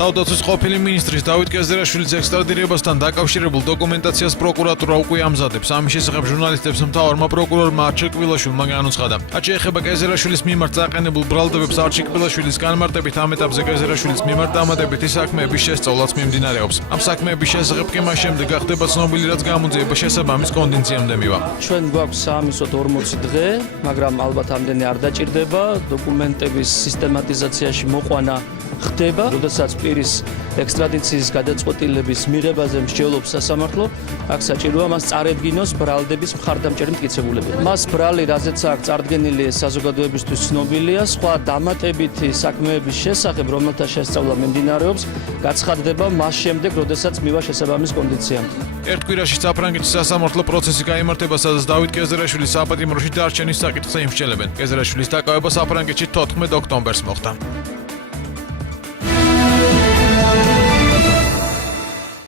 თავდაცვის ყოფილი მინისტრის დავით კეზერაშვილის ექსტრადირებასთან დაკავშირებულ დოკუმენტაციას პროკურატურა უკვე ამზადებს. ამის შესახებ ჟურნალისტებს მთავარმა პროკურორმა არჩილ კბილაშვილმა განუცხადა. რაც შეეხება კეზერაშვილის მიმართ წაყენებულ ბრალდებებს არჩილ კბილაშვილის განმარტებით ამ ეტაპზე კეზერაშვილის მიმართ დამატებითი საქმეების შესწავლაც მიმდინარეობს. ამ საქმეების შესახებ კი მას შემდეგ გახდება ცნობილი, რაც გამოძიება შესაბამის კონდიციამდე მივა. ჩვენ გვაქვს 340 დღე, მაგრამ ალბათ ამდენი არ დაჭირდება. დოკუმენტების სისტემატიზაციაში მოყვანა ხდება, როდესაც პირის ექსტრადიციის გადაწყვეტილების მიღებაზე მსჯელობს სასამართლო, აქ საჭიროა მას წარედგინოს ბრალდების მხარდამჭერი მტკიცებულები. მას ბრალი, რაზეც აქ წარდგენილი საზოგადოებისთვის ცნობილია, სხვა დამატებითი საქმეების შესახებ, რომელთა შესწავლა მიმდინარეობს, გაცხადდება მას შემდეგ, როდესაც მივა შესაბამის კონდიციამდე. ერთ კვირაში საფრანგეთის სასამართლო პროცესი გაიმართება, სადაც დავით კეზერაშვილის საპატიმროში დარჩენის საკითხზე იმსჯელებენ. კეზერაშვილის დაკავება საფრანგეთში 14 ოქტომბერს მოხდა.